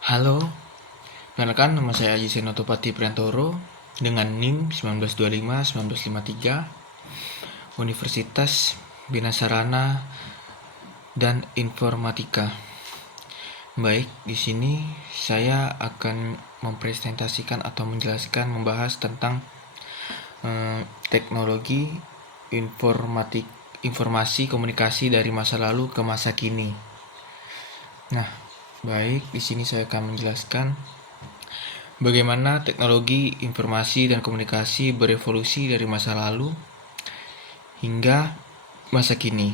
Halo, perkenalkan nama saya Aji Senotopati Priantoro dengan NIM 1925-1953 Universitas Bina Sarana dan Informatika. Baik, di sini saya akan mempresentasikan atau membahas tentang teknologi informasi komunikasi dari masa lalu ke masa kini. Nah, baik, di sini saya akan menjelaskan bagaimana teknologi informasi dan komunikasi berevolusi dari masa lalu hingga masa kini.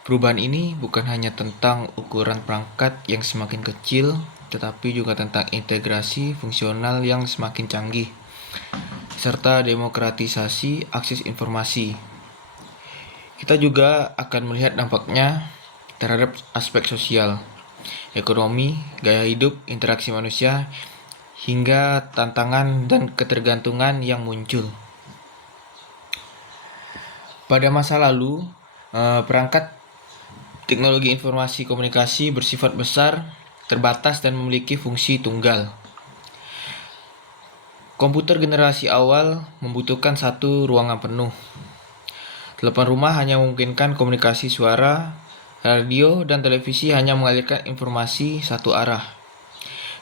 Perubahan ini bukan hanya tentang ukuran perangkat yang semakin kecil, tetapi juga tentang integrasi fungsional yang semakin canggih, serta demokratisasi akses informasi. Kita juga akan melihat dampaknya terhadap aspek sosial, ekonomi, gaya hidup, interaksi manusia, hingga tantangan dan ketergantungan yang muncul. Pada masa lalu, perangkat teknologi informasi komunikasi bersifat besar, terbatas, dan memiliki fungsi tunggal. Komputer generasi awal membutuhkan satu ruangan penuh. Telepon rumah hanya memungkinkan komunikasi suara, radio, dan televisi hanya mengalirkan informasi satu arah.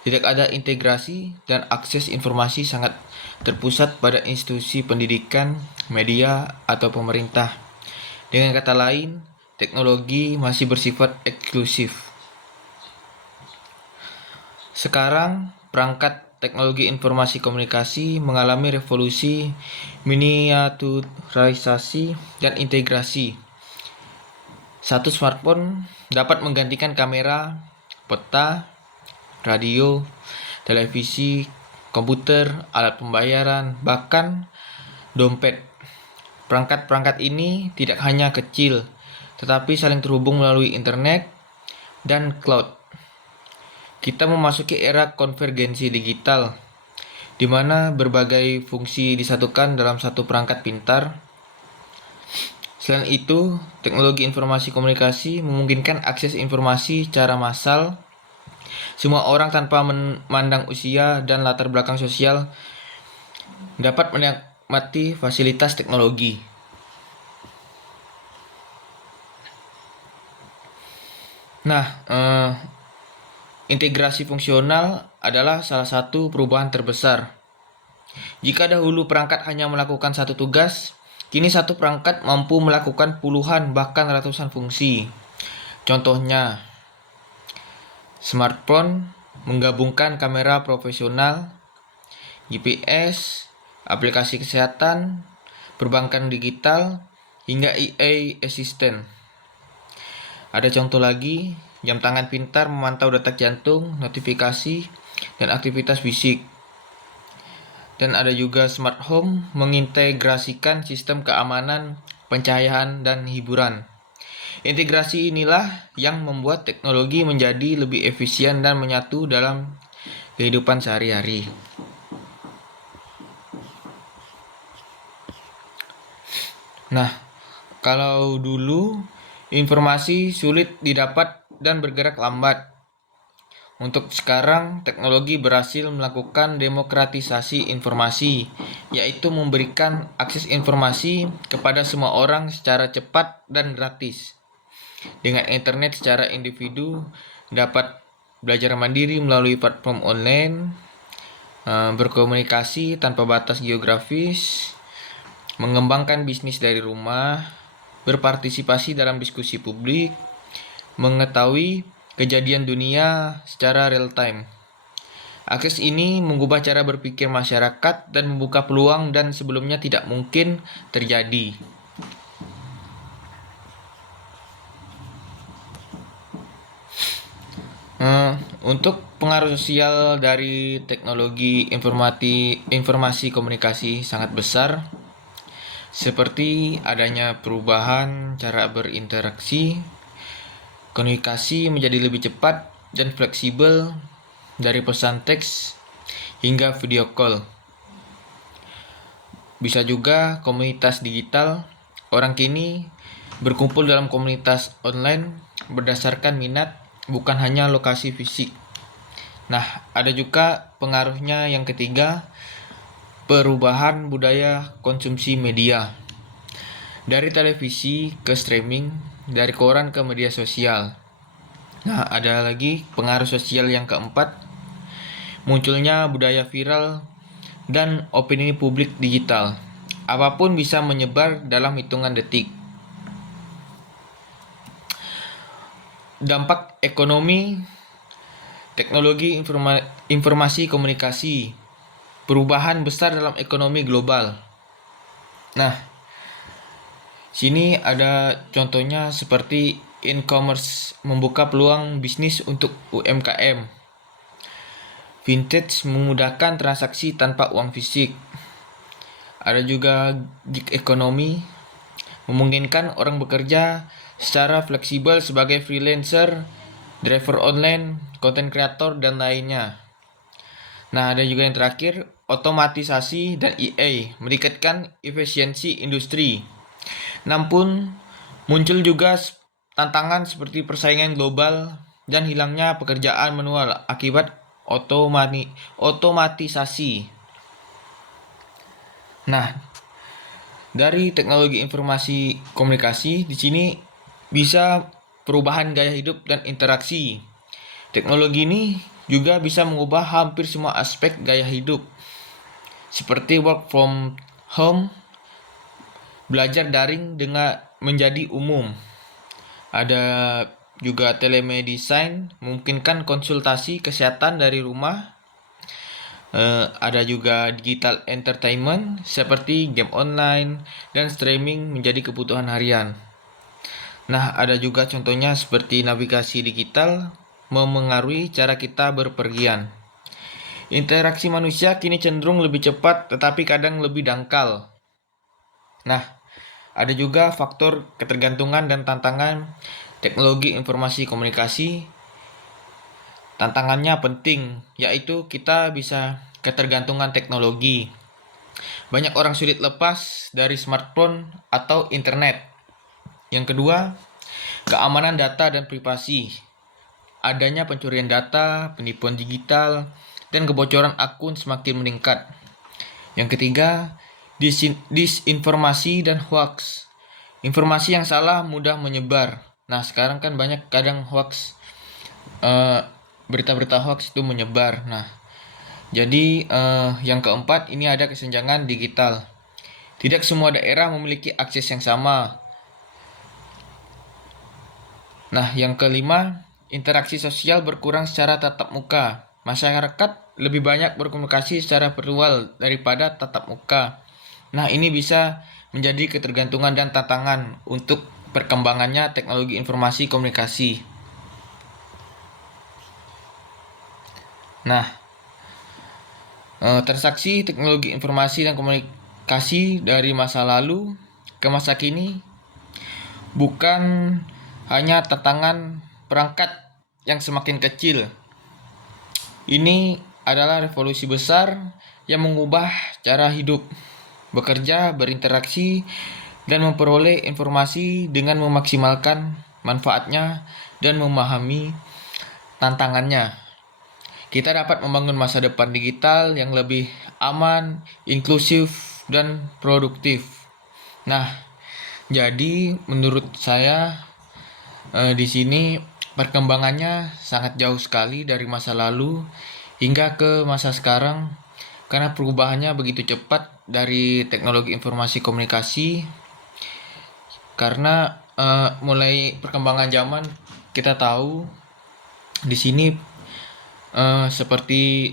Tidak ada integrasi dan akses informasi sangat terpusat pada institusi pendidikan, media, atau pemerintah. Dengan kata lain, teknologi masih bersifat eksklusif. Sekarang, perangkat teknologi informasi komunikasi mengalami revolusi miniaturisasi dan integrasi. Satu smartphone dapat menggantikan kamera, peta, radio, televisi, komputer, alat pembayaran, bahkan dompet. Perangkat-perangkat ini tidak hanya kecil, tetapi saling terhubung melalui internet dan cloud. Kita memasuki era konvergensi digital, di mana berbagai fungsi disatukan dalam satu perangkat pintar. Selain itu, teknologi informasi komunikasi memungkinkan akses informasi secara massal. Semua orang tanpa memandang usia dan latar belakang sosial dapat menikmati fasilitas teknologi. Nah, integrasi fungsional adalah salah satu perubahan terbesar. Jika dahulu perangkat hanya melakukan satu tugas, kini satu perangkat mampu melakukan puluhan bahkan ratusan fungsi. Contohnya, smartphone menggabungkan kamera profesional, GPS, aplikasi kesehatan, perbankan digital, hingga AI assistant. Ada contoh lagi, jam tangan pintar memantau detak jantung, notifikasi, dan aktivitas fisik. Dan ada juga smart home mengintegrasikan sistem keamanan, pencahayaan, dan hiburan. Integrasi inilah yang membuat teknologi menjadi lebih efisien dan menyatu dalam kehidupan sehari-hari. Nah, kalau dulu informasi sulit didapat dan bergerak lambat. Untuk sekarang, teknologi berhasil melakukan demokratisasi informasi, yaitu memberikan akses informasi kepada semua orang secara cepat dan gratis. Dengan internet secara individu dapat belajar mandiri melalui platform online, berkomunikasi tanpa batas geografis, mengembangkan bisnis dari rumah, berpartisipasi dalam diskusi publik, mengetahui kejadian dunia secara real time. Akses ini mengubah cara berpikir masyarakat dan membuka peluang dan sebelumnya tidak mungkin terjadi. Untuk pengaruh sosial dari teknologi informasi komunikasi sangat besar, seperti adanya perubahan cara berinteraksi, komunikasi menjadi lebih cepat dan fleksibel dari pesan teks hingga video call. Bisa juga komunitas digital, orang kini berkumpul dalam komunitas online berdasarkan minat, bukan hanya lokasi fisik. Nah, ada juga pengaruhnya yang ketiga, perubahan budaya konsumsi media. Dari televisi ke streaming, dari koran ke media sosial. Nah, ada lagi pengaruh sosial yang keempat, munculnya budaya viral dan opini publik digital. Apapun bisa menyebar dalam hitungan detik. Dampak ekonomi, teknologi informasi komunikasi, perubahan besar dalam ekonomi global. Nah, sini ada contohnya seperti e-commerce membuka peluang bisnis untuk UMKM. Vintage memudahkan transaksi tanpa uang fisik. Ada juga gig economy, memungkinkan orang bekerja secara fleksibel sebagai freelancer, driver online, content creator, dan lainnya. Nah, ada juga yang terakhir, otomatisasi dan AI meningkatkan efisiensi industri. Namun, muncul juga tantangan seperti persaingan global dan hilangnya pekerjaan manual akibat otomatisasi. Nah, dari teknologi informasi komunikasi di sini bisa perubahan gaya hidup dan interaksi. Teknologi ini juga bisa mengubah hampir semua aspek gaya hidup, seperti work from home, belajar daring dengan menjadi umum. Ada juga telemedicine, memungkinkan konsultasi kesehatan dari rumah. Ada juga digital entertainment seperti game online dan streaming menjadi kebutuhan harian. Nah, ada juga contohnya seperti navigasi digital memengaruhi cara kita berpergian. Interaksi manusia kini cenderung lebih cepat tetapi kadang lebih dangkal. Nah, ada juga faktor ketergantungan dan tantangan teknologi informasi komunikasi. Tantangannya penting, yaitu kita bisa ketergantungan teknologi. Banyak orang sulit lepas dari smartphone atau internet. Yang kedua, keamanan data dan privasi. Adanya pencurian data, penipuan digital, dan kebocoran akun semakin meningkat. Yang ketiga, disinformasi dan hoax. Informasi yang salah mudah menyebar. Nah, sekarang kan banyak kadang hoax, berita-berita hoax itu menyebar. Nah, jadi yang keempat ini ada kesenjangan digital. Tidak semua daerah memiliki akses yang sama. Nah, yang kelima, interaksi sosial berkurang secara tatap muka. Masyarakat lebih banyak berkomunikasi secara virtual daripada tatap muka. Nah, ini bisa menjadi ketergantungan dan tantangan untuk perkembangannya teknologi informasi komunikasi. Nah, transaksi teknologi informasi dan komunikasi dari masa lalu ke masa kini bukan hanya tantangan perangkat yang semakin kecil. Ini adalah revolusi besar yang mengubah cara hidup, bekerja, berinteraksi, dan memperoleh informasi dengan memaksimalkan manfaatnya dan memahami tantangannya. Kita dapat membangun masa depan digital yang lebih aman, inklusif, dan produktif. Nah, jadi menurut saya di sini perkembangannya sangat jauh sekali dari masa lalu hingga ke masa sekarang karena perubahannya begitu cepat dari teknologi informasi komunikasi karena mulai perkembangan zaman kita tahu di sini seperti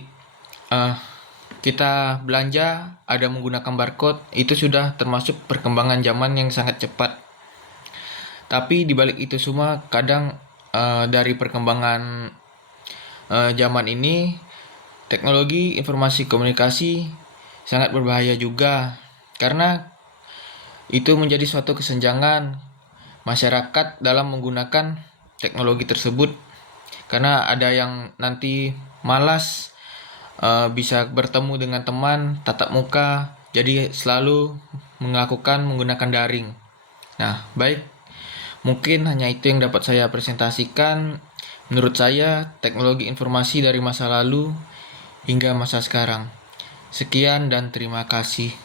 kita belanja ada menggunakan barcode itu sudah termasuk perkembangan zaman yang sangat cepat. Tapi dibalik itu semua kadang dari perkembangan zaman ini teknologi informasi komunikasi sangat berbahaya juga karena itu menjadi suatu kesenjangan masyarakat dalam menggunakan teknologi tersebut karena ada yang nanti malas bisa bertemu dengan teman tatap muka jadi selalu menggunakan daring. Nah, baik, mungkin hanya itu yang dapat saya presentasikan. Menurut saya, teknologi informasi dari masa lalu hingga masa sekarang. Sekian dan terima kasih.